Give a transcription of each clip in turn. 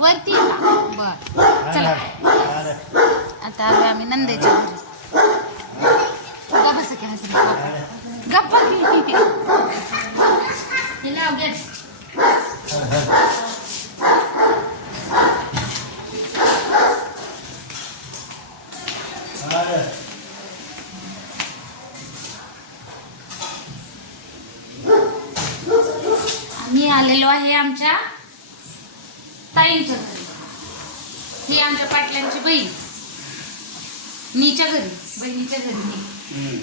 वरती बर. चला. आता आलो आम्ही नंदेच्या घरी. गप्पा की हसरे गप्पा हे लाव गेट आम्ही आलेलो आहे आमच्या ताईंच्या घरी. ही आमच्या पाटलांची बहीण. मीच्या घरी बहिणीच्या घरी.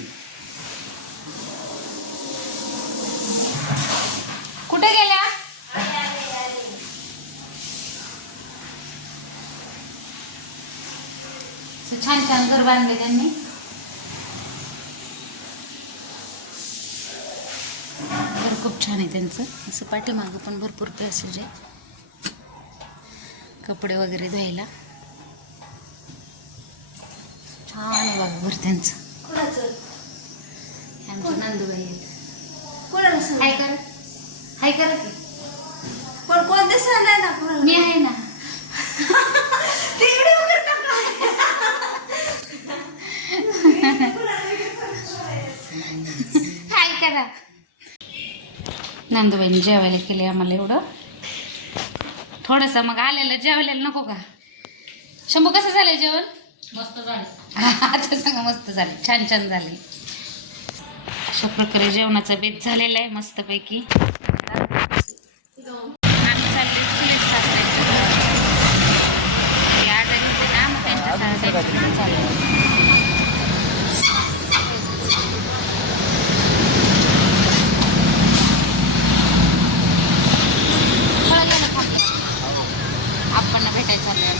कुठे गेल्या? छान छान घर बांधले त्यांनी. घर खूप छान आहे त्यांचं. असं पाठीमागं पण भरपूर पॅसेज आहे. कपडे वगैरे धुवायला. छान आहे बाबा घर त्यांचं. आमचे नंदुबाई आहेत. कुणाला सांग? हाय कर. हाय करा की. पण नाही ना मी आहे ना. तिकडे वगैरे टाकला हाय करा. नंदुबाईने जेवायला केले आम्हाला एवढं. थोडंसं मग आलेलं जेवायला नको का? शंभू कसं झालंय जेवण? मस्त झालं. आता सगळं मस्त झालं. छान छान झाले अशा प्रकारे जेवणाचा बेत झालेला आहे मस्तपैकी आम्ही चालले चुलीत सासऱ्यांच्या घरी. ते आजारी होते ना मग त्यांच्या सासऱ्यांच्या घरी चाललो. कळलं ना थांबलं. आपण भेटायचं नाही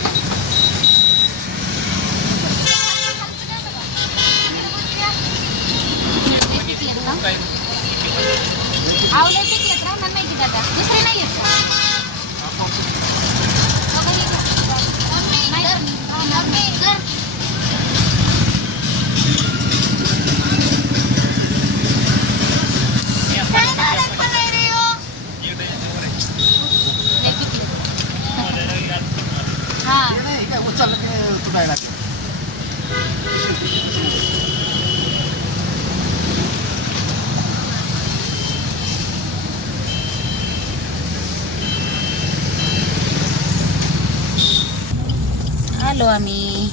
आवले पिकलेत राहणार नाही? की दादा दुसरे नाही येत का? बघा हे बघ. नाही राहणार नाही. कर. नाही पिकले. हा आलो आम्ही.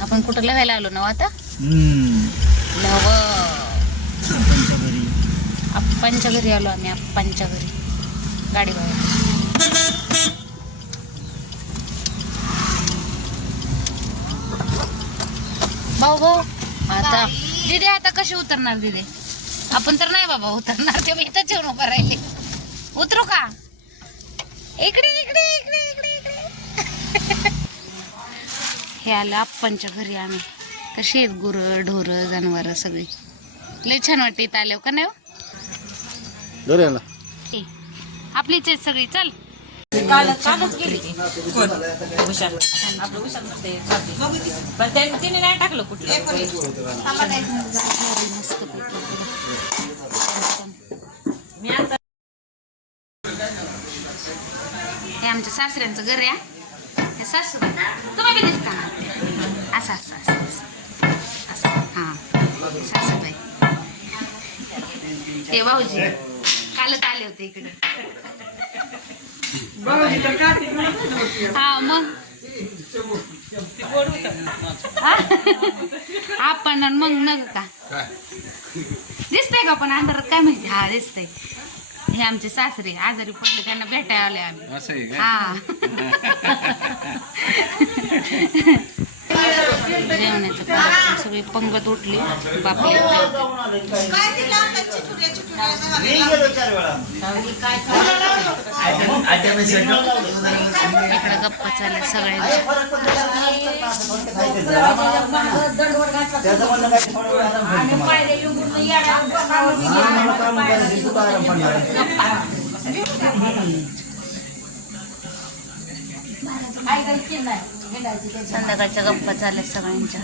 आपण कुठं लवायला आलो ना आता? नव आप्पांच्या घरी. आलो आम्ही आप्पांच्या घरी. गाडी बाहेर. भाऊ भाऊ आता दिदे आता कशी उतरणार दिदे? आपण तर नाही बाबा उतरणार ते मी इथंच येऊन उभं राहिले उतरू का इकडे इकडे इकडे इकडे इकडे हे आलं आप्पांच्या घरी आम्ही. कशी आहेत गुरं ढोरं जनावरं सगळी? लय छान वाटते इथं आल्यावर का नाही हो? हे, आपलीच आहेत सगळी चल. तिने नाही टाकलं कुठलं. मस्त मी आता हे आमच्या सासऱ्यांचं घर आहे सासू तुम्ही बी दिसता ना? असं असं असं असं असं हां सासूबाई हे भाऊजी कालच आले होते इकडे. हा मग? हा? आपण मग नग का? दिसतंय का पण अंधारात? काय माहिती? हा दिसतंय. हे आमचे सासरे आजारी पडले त्यांना भेटायला आले आम्ही. हा. सगळी पंगत उठली. बापी इकडे गप्पा चालल्या सगळ्यांच्या. संध्याकाळच्या गप्पा चालल्या सगळ्यांच्या.